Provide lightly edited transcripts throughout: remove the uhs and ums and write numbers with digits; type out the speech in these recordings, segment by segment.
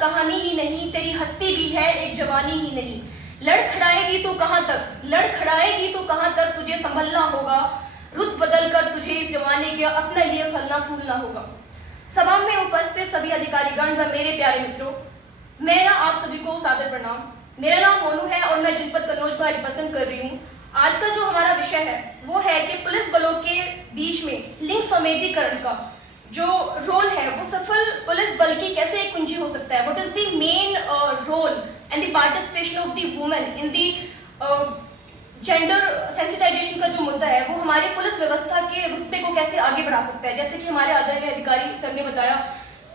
कहानी ही नहीं, तेरी हस्ती भी है एक जवानी ही नहीं। लड़खड़ाएगी तो कहाँ तक, लड़खड़ाएगी तो कहाँ तक, तुझे संभलना होगा, रुत बदल कर तुझे इस जमाने के अपने लिए फलना फूलना होगा। सभा में उपस्थित सभी अधिकारीगण व मेरे प्यारे मित्रों, मेरा आप सभी को सादर प्रणाम। मेरा नाम मोनू है और मैं जनपद कन्नौज को रिप्रेजेंट कर रही हूँ। आज का जो हमारा विषय है वो है कि पुलिस बलों के बीच में लिंग संवेदीकरण का जो रोल है वो सफल पुलिस बल की कैसे एक कुंजी हो सकता है। What is the main role and the participation of the women in the gender sensitisation का जो मुद्दा है वो हमारी पुलिस व्यवस्था के रुतबे को कैसे आगे बढ़ा सकता है। जैसे कि हमारे आदरणीय अधिकारी सर ने बताया,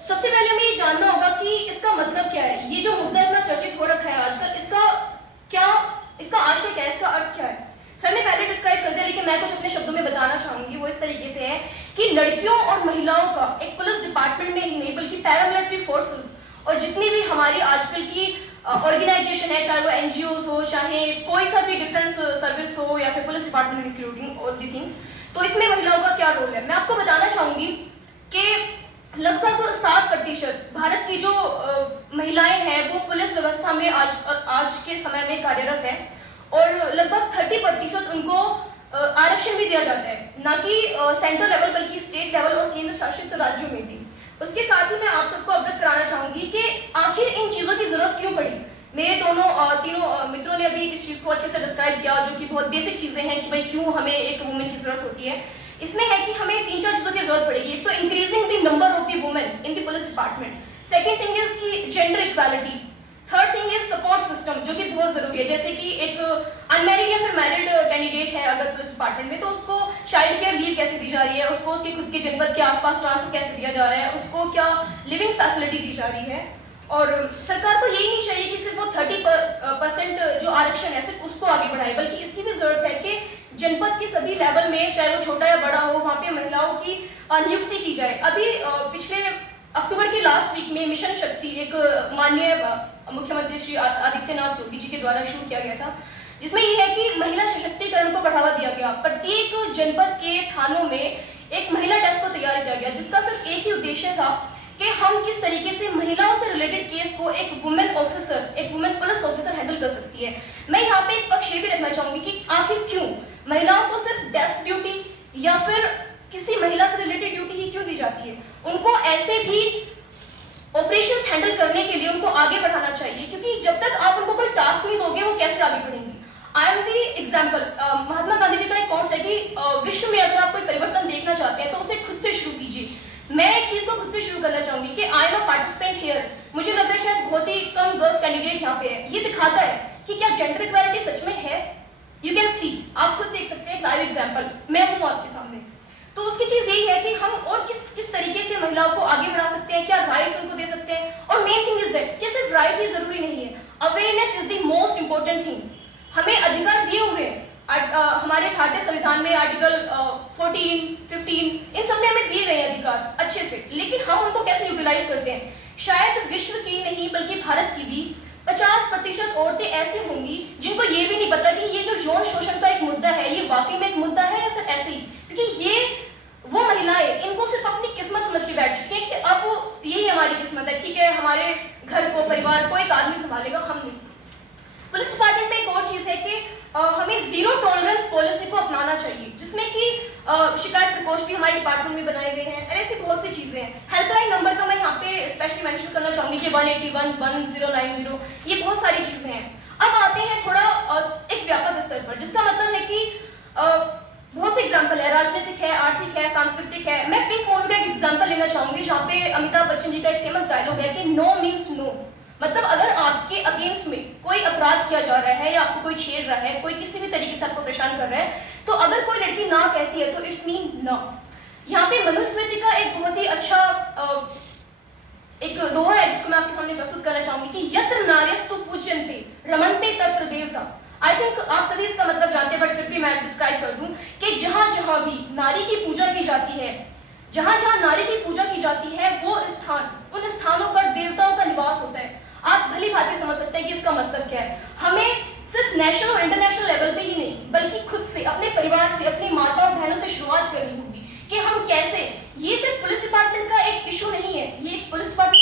सबसे पहले हमें ये जानना होगा कि इसका मतलब क्या है। ये जो मुद्दा इतना चर्चित हो रखा है आजकल, इसका आशय क्या है, इसका अर्थ क्या है। सर ने पहले डिस्क्राइब कर दिया, लेकिन मैं कुछ अपने शब्दों में बताना चाहूंगी। वो इस तरीके से है कि लड़कियों और महिलाओं का एक पुलिस डिपार्टमेंट में ही नहीं बल्कि पैरामिलिट्री फोर्सेस और जितनी भी हमारी आजकल की ऑर्गेनाइजेशन है, चाहे वो एनजीओज हो, चाहे कोई सा भी डिफेंस सर्विस हो या फिर police department including all the things, तो इसमें महिलाओं का क्या रोल है। मैं आपको बताना चाहूंगी कि लगभग 7% भारत की जो महिलाएं हैं वो पुलिस व्यवस्था में आज के समय में कार्यरत है और लगभग 30% उनको आरक्षण भी दिया जाता है, ना कि सेंट्रल लेवल बल्कि स्टेट लेवल और केंद्र शासित राज्यों में भी। उसके साथ ही मैं आप सबको अवगत कराना चाहूंगी कि आखिर इन चीजों की जरूरत क्यों पड़ी। मेरे तीनों मित्रों ने अभी इस चीज को अच्छे से डिस्क्राइब किया, जो कि बहुत बेसिक चीजें हैं कि भाई क्यों हमें एक वुमेन की जरूरत होती है। इसमें है कि हमें 3-4 चीजों की जरूरत पड़ेगी। एक तो increasing the number of the women in the police department, second thing is की gender equality, third thing is support system जो कि बहुत जरूरी है। जैसे कि एक अनमैरिड या फिर मैरिड कैंडिडेट है अगर पुलिस डिपार्टमेंट में, तो उसको चाइल्ड केयर लीव कैसे दी जा रही है, उसको उसके खुद के जनपद के आसपास ट्रांसफर कैसे दिया जा रहा है, उसको क्या लिविंग फैसिलिटी दी जा रही है। और सरकार को यही नहीं चाहिए कि सिर्फ वो 30% जो आरक्षण है सिर्फ उसको आगे बढ़ाए, बल्कि इसकी भी जरूरत है कि जनपद के सभी लेवल में, चाहे वो छोटा या बड़ा हो, वहाँ पे महिलाओं की नियुक्ति की जाए। अभी पिछले अक्टूबर के लास्ट वीक में मिशन शक्ति एक माननीय मुख्यमंत्री श्री आदित्यनाथ योगी जी के द्वारा शुरू किया गया था, जिसमें यह है कि महिला सशक्तिकरण को बढ़ावा दिया गया। प्रत्येक जनपद के थानों में एक महिला डेस्क को तैयार किया गया, जिसका सिर्फ एक ही उद्देश्य था कि हम किस तरीके से महिलाओं से रिलेटेड केस को एक वुमेन ऑफिसर, एक वुमेन पुलिस ऑफिसर हैंडल कर सकती है। मैं यहाँ पे एक पक्ष ये भी रखना चाहूंगी कि आखिर क्यों महिलाओं को सिर्फ डेस्क ड्यूटी या फिर किसी महिला से रिलेटेड ड्यूटी ही क्यों दी जाती है। उनको ऐसे भी ऑपरेशंस हैंडल करने के लिए उनको आगे बढ़ाना चाहिए, क्योंकि जब तक आप उनको कोई टास्क नहीं दोगे वो कैसे आगे बढ़ेंगी। I am the example, Mahatma Gandhi ji का एक कोट्स है कि विश्व में अगर आप कोई परिवर्तन देखना चाहते हैं तो उसे खुद से शुरू कीजिए। मैं एक चीज को खुद से शुरू करना चाहूंगी कि I am a participant here. मुझे लग रहा है शायद बहुत ही कम गर्ल्स कैंडिडेट यहाँ पे है। ये दिखाता है कि क्या जेंडर इक्वालिटी सच में है। यू कैन सी, आप खुद देख सकते हैं, लाइव एग्जाम्पल मैं हूँ आपके सामने। तो उसकी चीज यही है कि हम और किस तरीके से महिलाओं को आगे बढ़ा सकते हैं, क्या राइट्स उनको दे सकते हैं। और मेन थिंग इज दैट कि सिर्फ राइट ही जरूरी नहीं है, awareness is the most important thing. हमें अधिकार दिए हुए हमारे भारतीय संविधान में आर्टिकल 14, 15 इन सब में हमें दिए गए अधिकार अच्छे से, लेकिन हम उनको कैसे यूटिलाइज करते हैं। शायद विश्व की नहीं बल्कि भारत की भी 50% औरतें ऐसी होंगी जिनको ये भी नहीं पता कि ये जो यौन शोषण का एक मुद्दा है ये वाकई में एक मुद्दा है या फिर ऐसे ही। क्योंकि ये वो महिलाएं इनको सिर्फ अपनी किस्मत समझ के बैठ चुकी हैं कि अब यही हमारी किस्मत है, ठीक है, हमारे घर को, परिवार को एक आदमी संभालेगा, हम नहीं। पुलिस डिपार्टमेंट में एक और चीज है कि हमें जीरो टॉलरेंस पॉलिसी को अपनाना चाहिए, जिसमें कि शिकायत प्रकोष्ठ भी हमारे डिपार्टमेंट में बनाए गए हैं और ऐसी बहुत सी चीजें हैं। हेल्पलाइन नंबर का मैं यहाँ पे स्पेशली मेंशन करना चाहूंगी कि 181 1090, ये बहुत सारी चीजें हैं। अब आते हैं थोड़ा एक व्यापक स्तर पर, जिसका मतलब है कि बहुत से एग्जाम्पल है, राजनीतिक है, आर्थिक है, सांस्कृतिक है। मैं पिंक मूवी का एक एग्जाम्पल लेना चाहूंगी जहाँ पे अमिताभ बच्चन जी का एक फेमस डायलॉग है कि नो मीन्स नो। मतलब अगर आपके अगेंस्ट में कोई अपराध किया जा रहा है या आपको कोई छेड़ रहा है, कोई किसी भी तरीके से आपको परेशान कर रहा है, तो अगर कोई लड़की ना कहती है तो इट्स मीन नो। यहाँ पे मनुस्मृति का एक बहुत ही अच्छा एक दोहा है जिसको मैं आपके सामने प्रस्तुत करना चाहूंगी कि यत्र नार्यस्तु पूज्यन्ते रमन्ते तत्र देवता। आई थिंक आप सभी इसका मतलब जानते हैं, बट फिर भी मैं डिस्क्राइब कर दूं कि जहां जहां भी नारी की पूजा की जाती है, जहां जहां नारी की पूजा की जाती है वो स्थान, उन स्थानों पर देवताओं का निवास होता है। आप भली भांति समझ सकते हैं कि इसका मतलब क्या है। हमें सिर्फ नेशनल और इंटरनेशनल लेवल पे ही नहीं बल्कि खुद से, अपने परिवार से, अपनी माता और बहनों से शुरुआत करनी होगी कि हम कैसे, ये सिर्फ पुलिस डिपार्टमेंट का एक इशू नहीं है, ये पुलिस डिपार्टमेंट